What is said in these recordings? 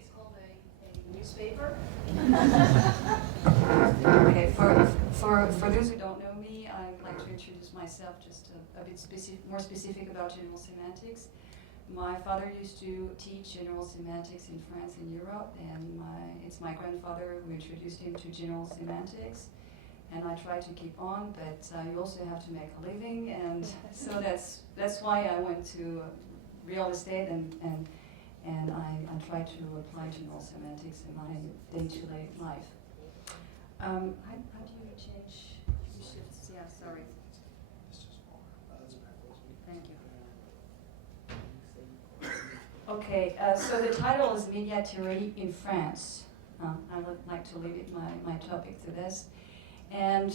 it's called a newspaper. Okay, for those who don't know me, I'd like to introduce myself just a bit more specific about general semantics. My father used to teach general semantics in France and Europe, and it's my grandfather who introduced him to general semantics. And I try to keep on, but you also have to make a living, and so that's why I went to real estate, and I try to apply general semantics in my day-to-day life. How do you change shifts? Yeah, sorry. Thank you. Okay, so the title is Media Tyranny in France. I would like to leave my topic to this. And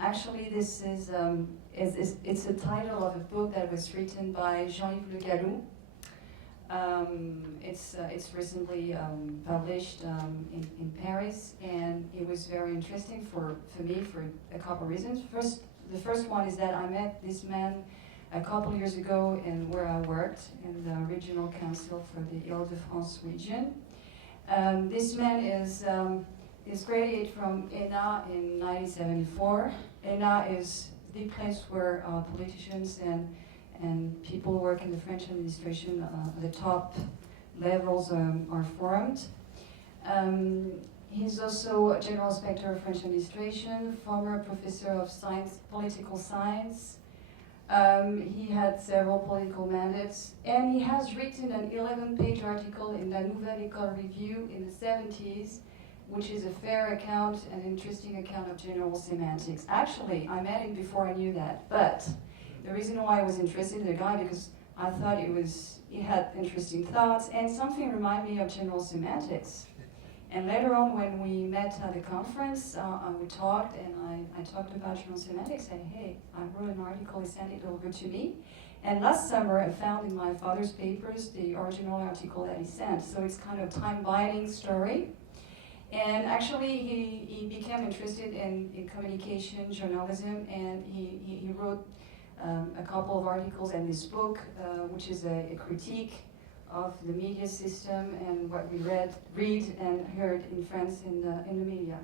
actually, this is it's a title of a book that was written by Jean-Yves Le Gallou. It's recently published in Paris, and it was very interesting for me for a couple of reasons. The first one is that I met this man a couple of years ago in where I worked in the regional council for the Île-de-France region. This man is graduated from ENA in 1974. ENA is the place where politicians and people who work in the French administration, the top levels are formed. He's also a general inspector of French administration, former professor of science, political science. He had several political mandates, and he has written an 11-page article in La Nouvelle École Review in the 70s, which is a fair account, an interesting account of general semantics. Actually, I met him before I knew that, but the reason why I was interested in the guy because I thought he had interesting thoughts, and something reminded me of general semantics. And later on, when we met at the conference, we talked, and I talked about general semantics, and hey, I wrote an article, he sent it over to me. And last summer, I found in my father's papers the original article that he sent. So it's kind of a time-binding story. And actually, he became interested in communication, journalism, and he wrote a couple of articles in this book, which is a critique of the media system and what we read and heard in France in the media.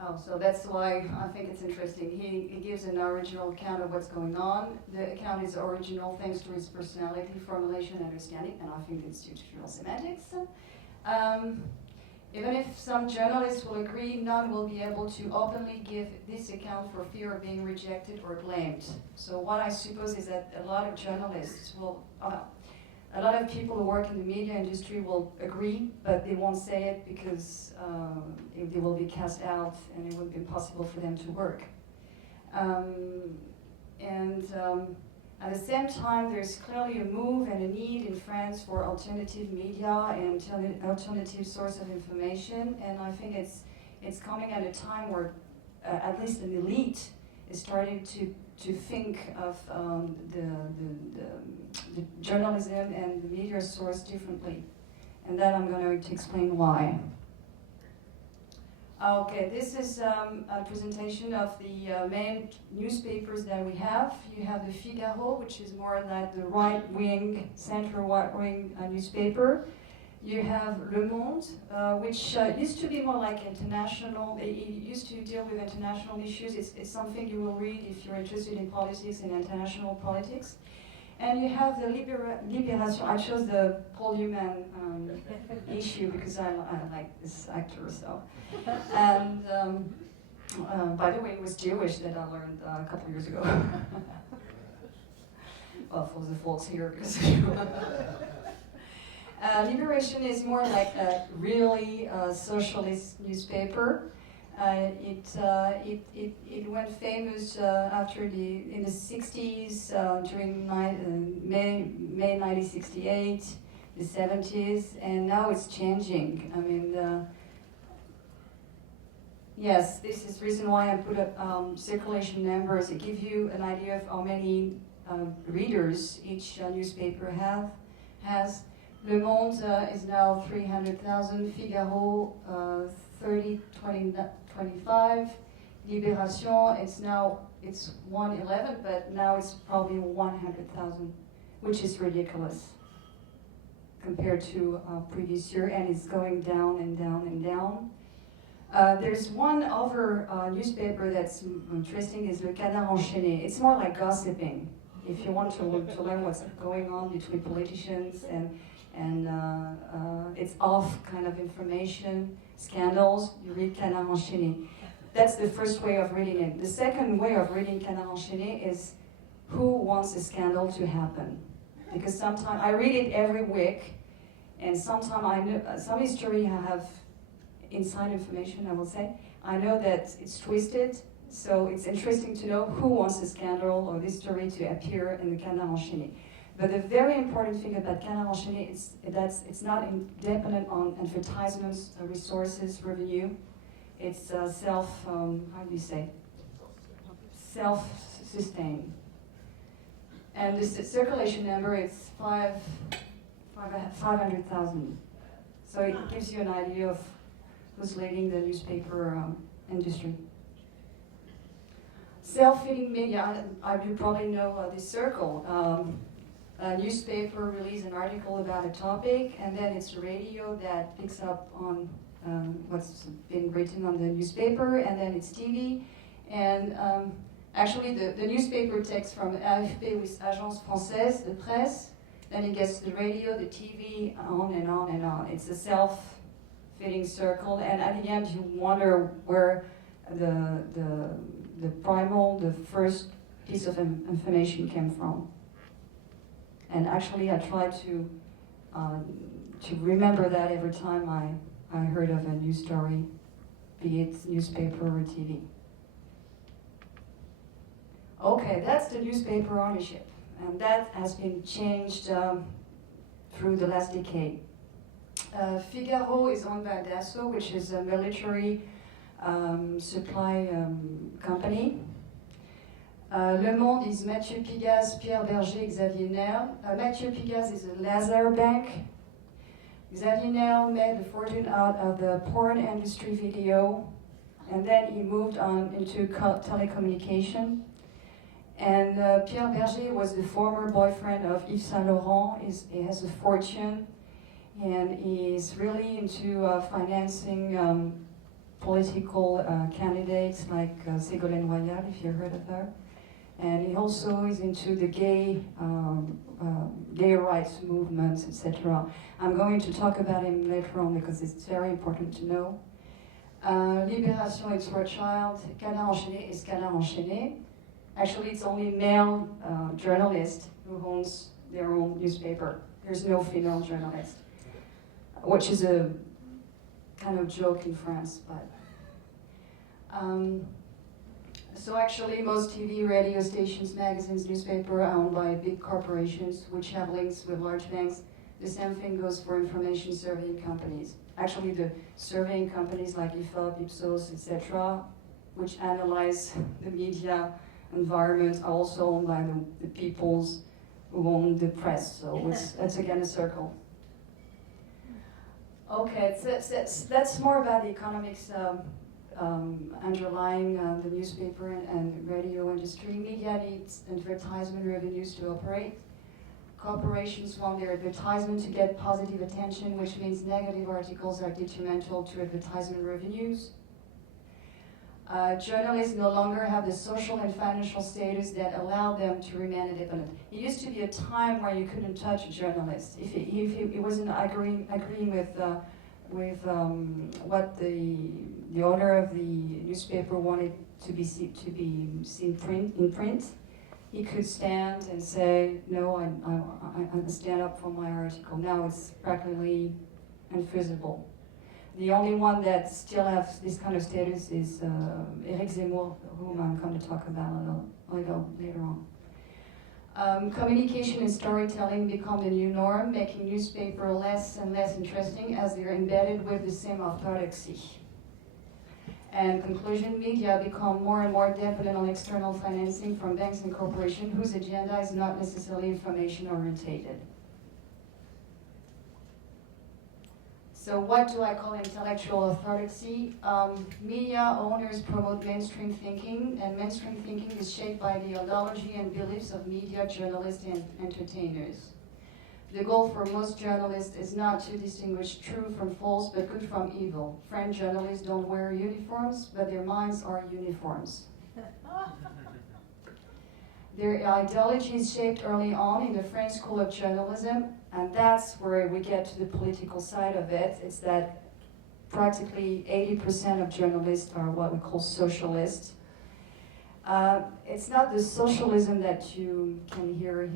Oh, so that's why I think it's interesting. He gives an original account of what's going on. The account is original thanks to his personality, formulation, and understanding, and I think it's due to general semantics. Even if some journalists will agree, none will be able to openly give this account for fear of being rejected or blamed. So what I suppose is that a lot of journalists a lot of people who work in the media industry will agree, but they won't say it because they will be cast out and it won't be possible for them to work. At the same time, there's clearly a move and a need in France for alternative media and alternative source of information, and I think it's coming at a time where at least an elite is starting to think of the journalism and the media source differently, and then I'm going to explain why. Okay, this is a presentation of the main newspapers that we have. You have the Figaro, which is more like the right-wing, center-right-wing newspaper. You have Le Monde, which used to be more like international. It used to deal with international issues. It's something you will read if you're interested in politics and international politics. And you have the Libération. I chose the Paul Newman issue because I like this actor. So, and by the way, it was Jewish that I learned a couple of years ago. Well, for the folks here, because Liberation is more like a really socialist newspaper. It went famous in the 60s, during May 1968, the 70s, and now it's changing. I mean, yes, this is the reason why I put up circulation numbers. It gives you an idea of how many readers each newspaper has. Le Monde is now 300,000, Figaro 30, 20, 25, Libération, it's 111, but now it's probably 100,000, which is ridiculous. compared to previous year, and it's going down and down and down. There's one other newspaper that's interesting, is Le Canard Enchaîné. It's more like gossiping. If you want to learn what's going on between politicians and it's off kind of information, scandals, you read Canard Enchaîné. That's the first way of reading it. The second way of reading Canard Enchaîné is who wants a scandal to happen. Because sometimes I read it every week, and sometimes I know some history have inside information, I will say. I know that it's twisted, so it's interesting to know who wants a scandal or this story to appear in the Canard Enchaîné. But the very important thing about Canard Enchaîné is that it's not dependent on advertisements, resources, revenue. It's self-sustained. And the circulation number is 500,000. So it gives you an idea of who's leading the newspaper industry. Self-feeding media, you probably know this circle. A newspaper releases an article about a topic, and then it's radio that picks up on what's been written on the newspaper, and then it's TV. And actually, the newspaper takes from AFP with Agence Française de Presse, then it gets the radio, the TV, on and on and on. It's a self-feeding circle, and at the end, you wonder where the first piece of information came from. And actually, I try to remember that every time I heard of a news story, be it newspaper or TV. Okay, that's the newspaper ownership, and that has been changed through the last decade. Figaro is owned by Dassault, which is a military supply company. Le Monde is Mathieu Pigasse, Pierre Berger, Xavier Nerle. Mathieu Pigasse is a Lazare bank. Xavier Nerle made a fortune out of the porn industry video, and then he moved on into telecommunication. And Pierre Berger was the former boyfriend of Yves Saint Laurent. He has a fortune, and he's really into financing political candidates like Ségolène Royal, if you heard of her. And he also is into the gay rights movements, etc. I'm going to talk about him later on because it's very important to know. Libération is Rothschild. Canard Enchaîné is Canard Enchaîné. Actually, it's only male journalists who owns their own newspaper. There's no female journalist, which is a kind of joke in France, but. So actually, most TV, radio stations, magazines, newspaper are owned by big corporations which have links with large banks. The same thing goes for information surveying companies. Actually, the surveying companies like IFOP, Ipsos, etc., which analyze the media environment, are also owned by the peoples who own the press. So it's again a circle. Okay, that's more about the economics underlying the newspaper and radio industry. Media needs advertisement revenues to operate. Corporations want their advertisement to get positive attention, which means negative articles are detrimental to advertisement revenues. Journalists no longer have the social and financial status that allow them to remain independent. It used to be a time where you couldn't touch a journalist. If he wasn't agreeing with what the owner of the newspaper wanted to be seen in print, he could stand and say, no, I stand up for my article. Now it's practically infeasible. The only one that still has this kind of status is Éric Zemmour, whom I'm going to talk about a little later on. Communication and storytelling become the new norm, making newspaper less and less interesting as they're embedded with the same orthodoxy. And conclusion, media become more and more dependent on external financing from banks and corporations whose agenda is not necessarily information orientated. So what do I call intellectual orthodoxy? Media owners promote mainstream thinking, and mainstream thinking is shaped by the ideology and beliefs of media, journalists, and entertainers. The goal for most journalists is not to distinguish true from false, but good from evil. French journalists don't wear uniforms, but their minds are uniforms. Their ideology is shaped early on in the French School of Journalism, and that's where we get to the political side of it. It's that practically 80% of journalists are what we call socialists. It's not the socialism that you can hear.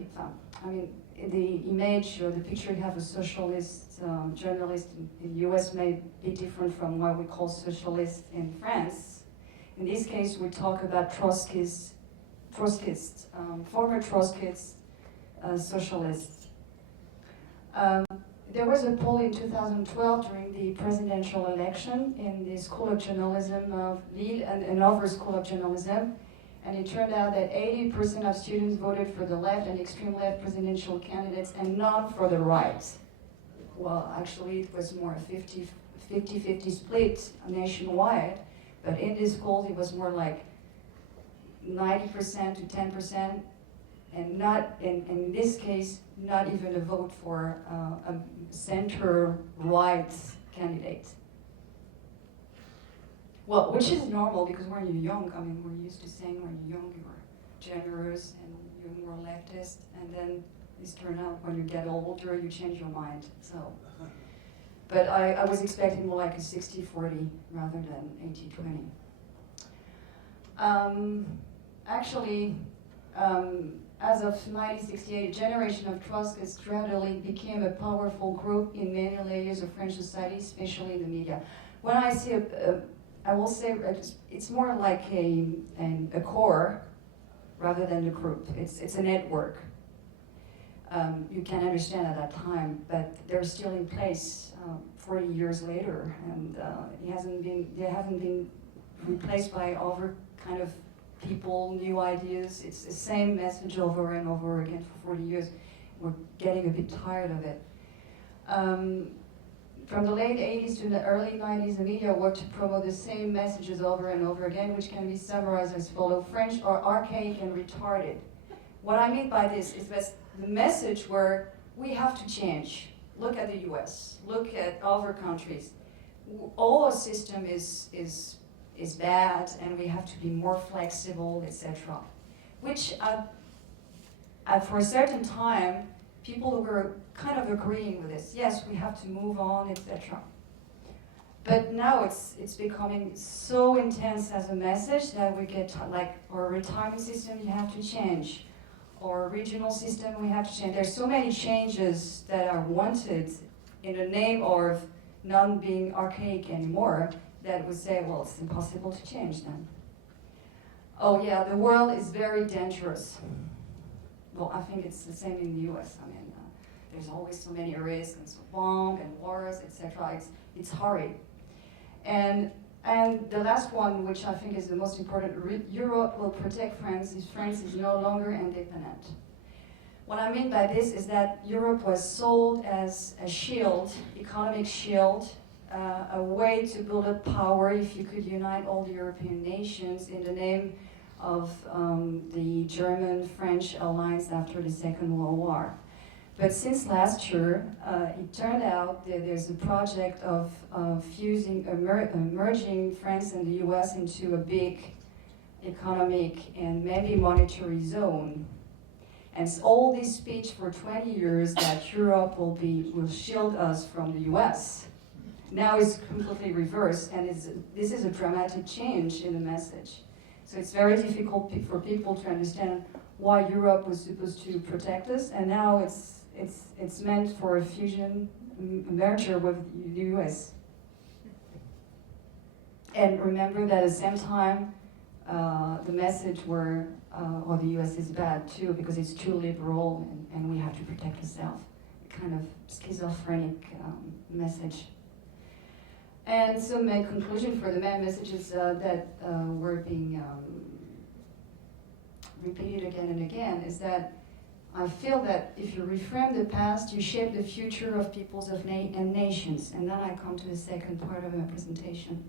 I mean, the image or the picture you have of a socialist journalist in the US may be different from what we call socialist in France. In this case, we talk about Trotskyists, former Trotskyists, socialists. There was a poll in 2012 during the presidential election in the School of Journalism of Lille and another School of Journalism. And it turned out that 80% of students voted for the left and extreme left presidential candidates and none for the right. Well, actually, it was more a 50-50 split nationwide, but in this school, it was more like 90% to 10%, and not, in this case, not even a vote for a center-right candidate. Well, which is normal because when you're young, I mean, we're used to saying when you're young you are generous and you're more leftist, and then this turns out when you get older you change your mind. So, but I was expecting more like a 60-40 rather than 80-20. Actually, as of 1968, a generation of Trotskyists gradually became a powerful group in many layers of French society, especially in the media. When I see I will say it's more like a core rather than a group. It's a network. You can understand at that time, but they're still in place 40 years later, and they haven't been replaced by other kind of people, new ideas. It's the same message over and over again for 40 years. We're getting a bit tired of it. From the late 80s to the early 90s, the media worked to promote the same messages over and over again, which can be summarized as follows: French are archaic and retarded. What I mean by this is that the message where we have to change. Look at the US, look at other countries. Our system is bad and we have to be more flexible, etc. Which for a certain time, people were kind of agreeing with this. Yes, we have to move on, etc. But now it's becoming so intense as a message that we get like our retirement system you have to change, or regional system we have to change. There's so many changes that are wanted in the name of not being archaic anymore that we say, well, it's impossible to change them. Oh yeah, the world is very dangerous. Well, I think it's the same in the US. I mean, there's always so many risks and so bombs and wars, etc. It's horrid. And the last one, which I think is the most important, Europe will protect France if France is no longer independent. What I mean by this is that Europe was sold as a shield, economic shield, a way to build up power if you could unite all the European nations in the name of the German-French alliance after the Second World War. But since last year, it turned out that there's a project of merging France and the US into a big economic and maybe monetary zone. And so all this speech for 20 years that Europe will shield us from the US. Now it's completely reversed, and this is a dramatic change in the message. So it's very difficult for people to understand why Europe was supposed to protect us, and now it's meant for a fusion, a merger with the US. And remember that at the same time, the message were, the US is bad too because it's too liberal and we have to protect ourselves. Kind of schizophrenic message. And so my conclusion for the main messages that were being repeated again and again is that I feel that if you reframe the past, you shape the future of peoples and nations. And then I come to the second part of my presentation.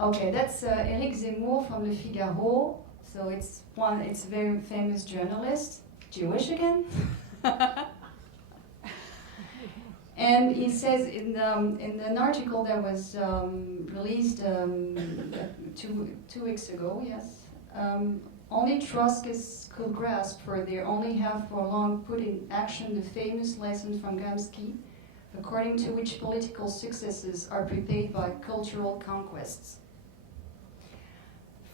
Okay, that's Éric Zemmour from Le Figaro. So it's a very famous journalist, Jewish again? And he says in an article that was released 2 weeks ago, yes, only Trotskyists could grasp, for they only have for long put in action the famous lesson from Gramsci, according to which political successes are prepaid by cultural conquests.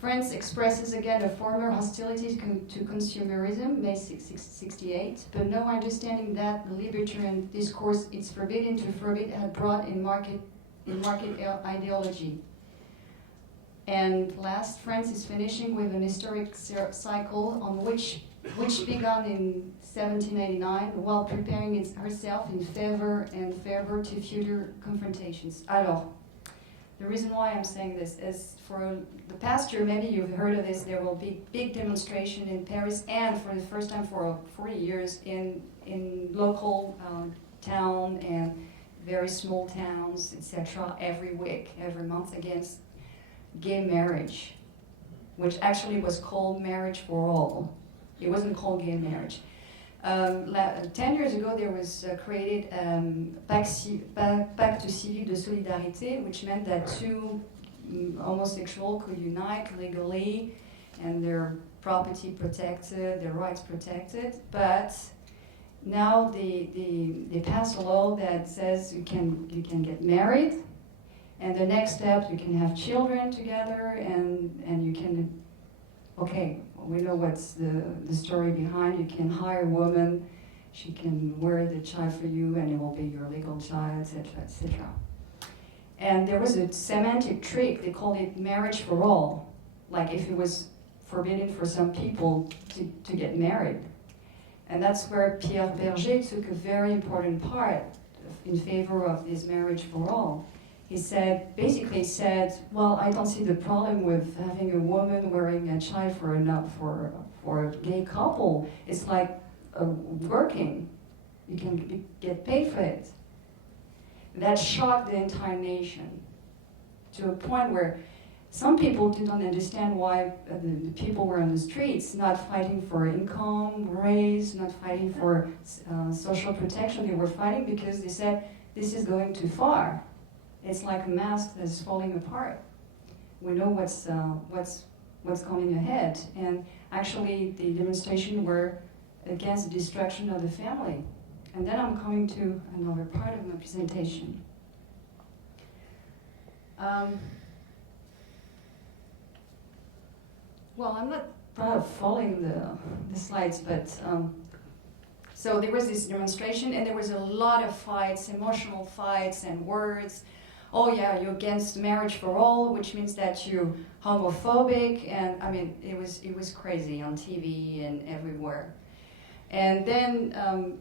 France expresses again a former hostility to consumerism, May 68, but no understanding that the libertarian discourse it's forbidden to forbid had brought in market ideology. And last, France is finishing with an historic cycle on which began in 1789 while preparing herself in favor to future confrontations. Alors, the reason why I'm saying this is for the past year, maybe you've heard of this, there will be big demonstration in Paris and for the first time for 40 years in local town and very small towns, etc. every week, every month against gay marriage, which actually was called marriage for all. It wasn't called gay marriage. 10 years ago, there was created Pacte Civil de Solidarité, which meant that two homosexuals could unite legally and their property protected, their rights protected. But now they passed a law that says you can get married, and the next step you can have children together, and you can. Okay, we know what's the story behind. You can hire a woman, she can wear the child for you, and it will be your legal child, etc., etc. And there was a semantic trick. They called it marriage for all. Like if it was forbidden for some people to get married. And that's where Pierre Berger took a very important part in favor of this marriage for all. He basically said, well, I don't see the problem with having a woman wearing a child for a gay couple. It's like working. You can get paid for it. That shocked the entire nation to a point where some people didn't understand why the people were on the streets, not fighting for income, raise, not fighting for social protection. They were fighting because they said, this is going too far. It's like a mask that's falling apart. We know what's coming ahead. And actually, the demonstrations were against the destruction of the family. And then I'm coming to another part of my presentation. Well, I'm not proud of following the slides, but so there was this demonstration, and there was a lot of fights, emotional fights and words. Oh yeah, you're against marriage for all, which means that you're homophobic, and I mean, it was crazy on TV and everywhere. And then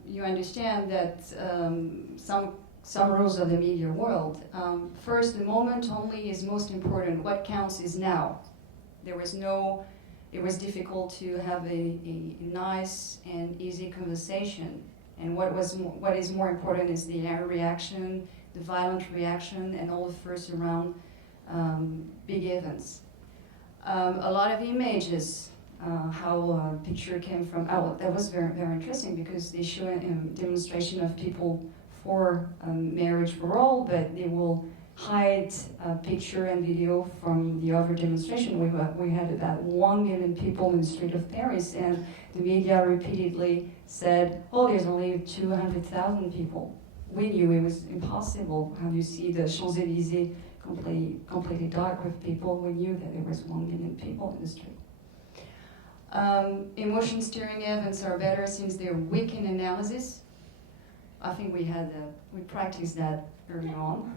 you understand that some rules of the media world. First, the moment only is most important. What counts is now. It was difficult to have a nice and easy conversation. And what is more important is the reaction, the violent reaction, and all the first around big events. A lot of images, how a picture came from, that was very, very interesting because they show a demonstration of people for marriage for all, but they will hide a picture and video from the other demonstration. We had about 1 million people in the street of Paris, and the media repeatedly said, oh, there's only 200,000 people. We knew it was impossible. How you see the Champs-Élysées completely dark with people. We knew that there was 1 million people in the street. Emotion steering events are better since they're weak in analysis. I think we practiced that early on.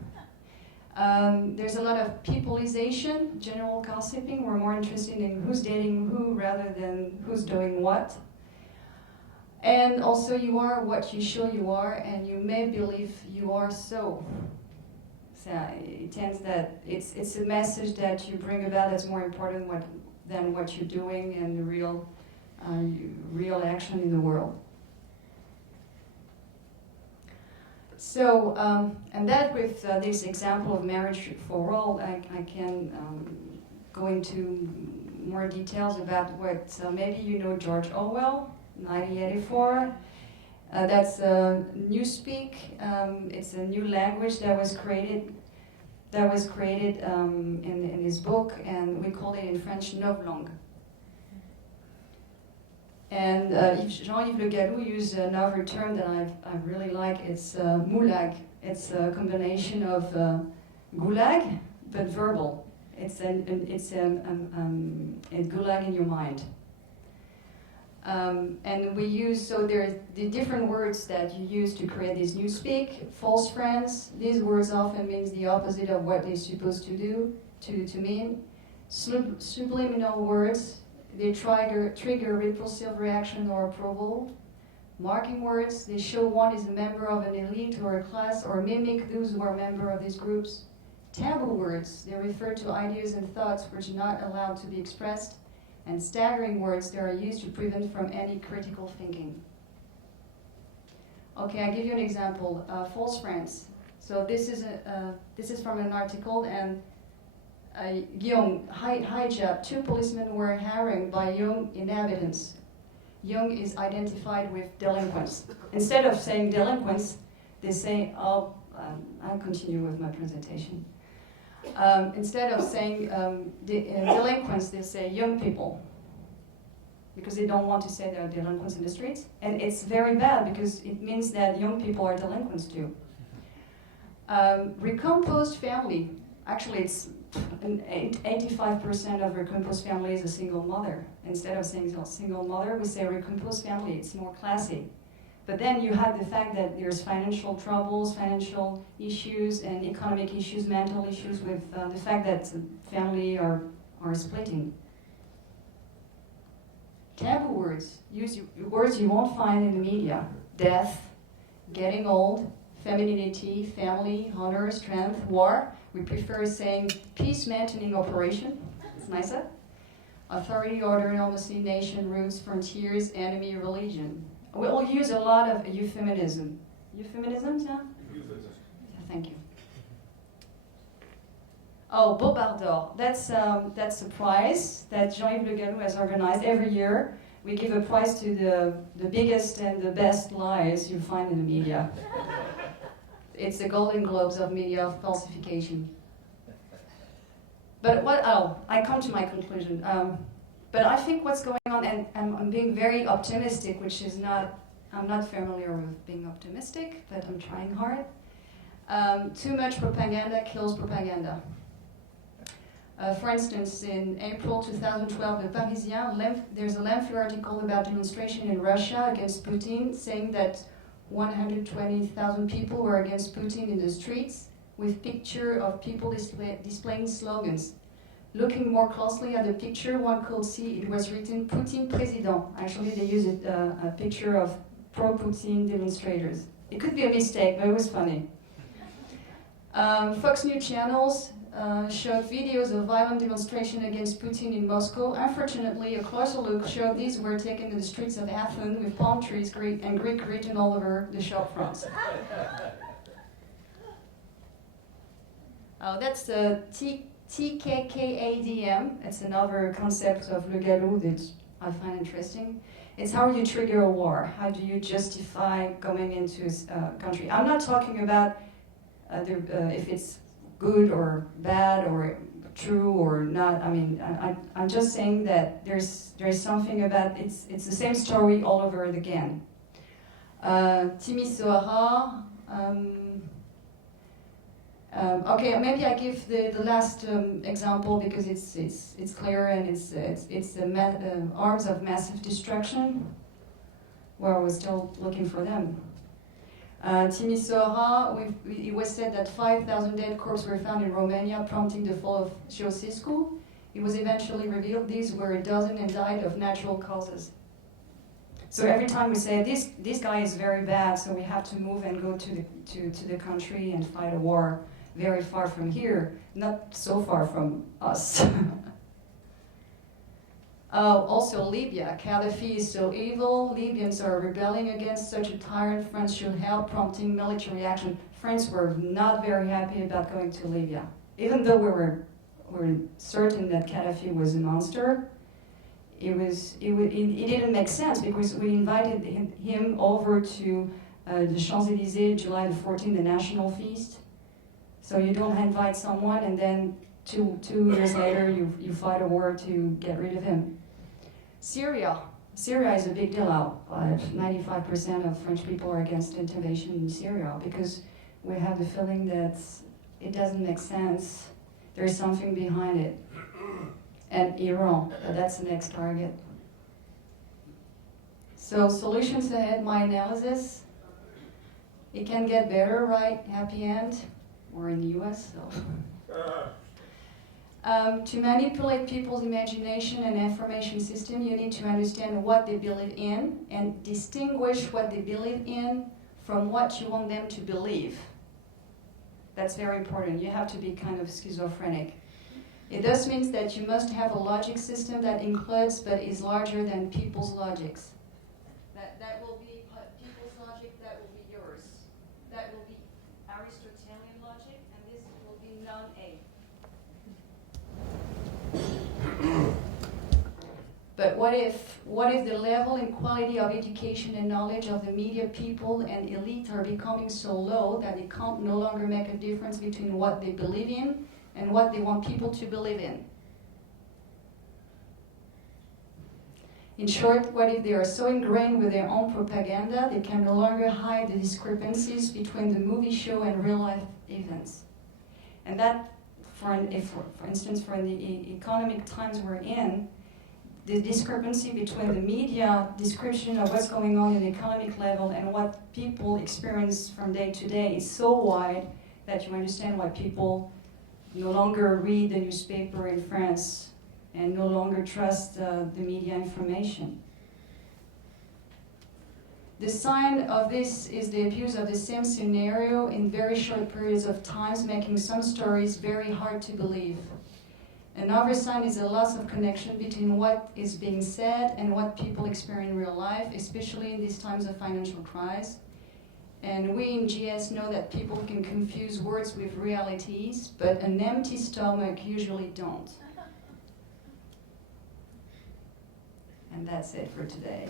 There's a lot of peopleization, general gossiping. We're more interested in who's dating who rather than who's doing what. And also you are what you show you are, and you may believe you are so. So it tends that it's a message that you bring about that's more important than what you're doing and the real action in the world. So, and that with this example of marriage for all, I can go into more details about what, maybe you know George Orwell, 1984. That's Newspeak. It's a new language that was created in his book, and we call it in French novlangue. And Jean-Yves Le Gallou used another term that I really like. It's moulag. It's a combination of gulag, but verbal. It's a gulag in your mind. And we use, so there are the different words that you use to create this newspeak. False friends, these words often means the opposite of what they're supposed to do, to mean. Subliminal words, they trigger repulsive reaction or approval. Marking words, they show one is a member of an elite or a class, or mimic those who are a member of these groups. Taboo words, they refer to ideas and thoughts which are not allowed to be expressed. And staggering words that are used to prevent from any critical thinking. Okay, I'll give you an example. False friends. So this is from an article, and young, hijab, 2 policemen were harried by young inhabitants. Young is identified with delinquents. Instead of saying delinquents, they say, I'll continue with my presentation. Instead of saying delinquents, they say young people, because they don't want to say they're delinquents in the streets. And it's very bad, because it means that young people are delinquents too. Recomposed family. Actually, it's 85% of recomposed family is a single mother. Instead of saying single mother, we say recomposed family. It's more classy. But then you have the fact that there's financial troubles, financial issues, and economic issues, mental issues with the fact that family are splitting. Taboo words, words you won't find in the media. Death, getting old, femininity, family, honor, strength, war. We prefer saying peace maintaining operation. It's nicer. Authority, order, normalcy, nation, roots, frontiers, enemy, religion. We'll use a lot of euphemism. Euphemisms, yeah? Thank you. Oh, Bobardor. That's a prize that Jean-Yves Le Gallou has organized every year. We give a prize to the biggest and the best lies you find in the media. It's the Golden Globes of media falsification. But I come to my conclusion. But I think what's going on, and I'm being very optimistic, which is I'm not familiar with being optimistic, but I'm trying hard. Too much propaganda kills propaganda. For instance, in April 2012, The Parisien, there's a lengthy article about demonstration in Russia against Putin, saying that 120,000 people were against Putin in the streets, with picture of people displaying slogans. Looking more closely at the picture, one could see it was written Putin Président. Actually, they used a picture of pro-Putin demonstrators. It could be a mistake, but it was funny. Fox News channels showed videos of violent demonstration against Putin in Moscow. Unfortunately, a closer look showed these were taken in the streets of Athens with palm trees and Greek written all over the shop fronts. That's the TKKADM. It's another concept of Le Gallou that I find interesting. It's how you trigger a war. How do you justify going into a country? I'm not talking about if it's good or bad or true or not. I mean, I'm just saying that there's something about it's the same story all over again. Timisoara. Okay, maybe I give the last example because it's clear and it's the arms of massive destruction. Well, we're still looking for them. Timisoara, it was said that 5,000 dead corpses were found in Romania, prompting the fall of Ceausescu. It was eventually revealed these were a dozen and died of natural causes. So every time we say this guy is very bad, so we have to move and go to the country and fight a war very far from here, not so far from us. Also Libya. Gaddafi is so evil. Libyans are rebelling against such a tyrant. France should help, prompting military action. France were not very happy about going to Libya. Even though we were certain that Gaddafi was a monster, it didn't make sense because we invited him over to the Champs-Élysées, July the 14th, the national feast. So you don't invite someone and then two years later you fight a war to get rid of him. Syria is a big deal out. 95% of French people are against intervention in Syria because we have the feeling that it doesn't make sense. There's something behind it. And Iran, that's the next target. So solutions ahead, my analysis. It can get better, right? Happy end. We're in the US, so. To manipulate people's imagination and information system, you need to understand what they believe in and distinguish what they believe in from what you want them to believe. That's very important. You have to be kind of schizophrenic. It thus means that you must have a logic system that includes but is larger than people's logics. That will be people's logic, that will be yours. That will be Aristotelian logic, and this will be non-A. But what if the level and quality of education and knowledge of the media people and elite are becoming so low that it can't no longer make a difference between what they believe in and what they want people to believe in? In short, what if they are so ingrained with their own propaganda they can no longer hide the discrepancies between the movie show and real life events? And that, for instance, for the economic times we're in, the discrepancy between the media description of what's going on in the economic level and what people experience from day to day is so wide that you understand why people no longer read the newspaper in France and no longer trust the media information. The sign of this is the abuse of the same scenario in very short periods of time, making some stories very hard to believe. Another sign is a loss of connection between what is being said and what people experience in real life, especially in these times of financial crisis. And we in GS know that people can confuse words with realities, but an empty stomach usually don't. And that's it for today.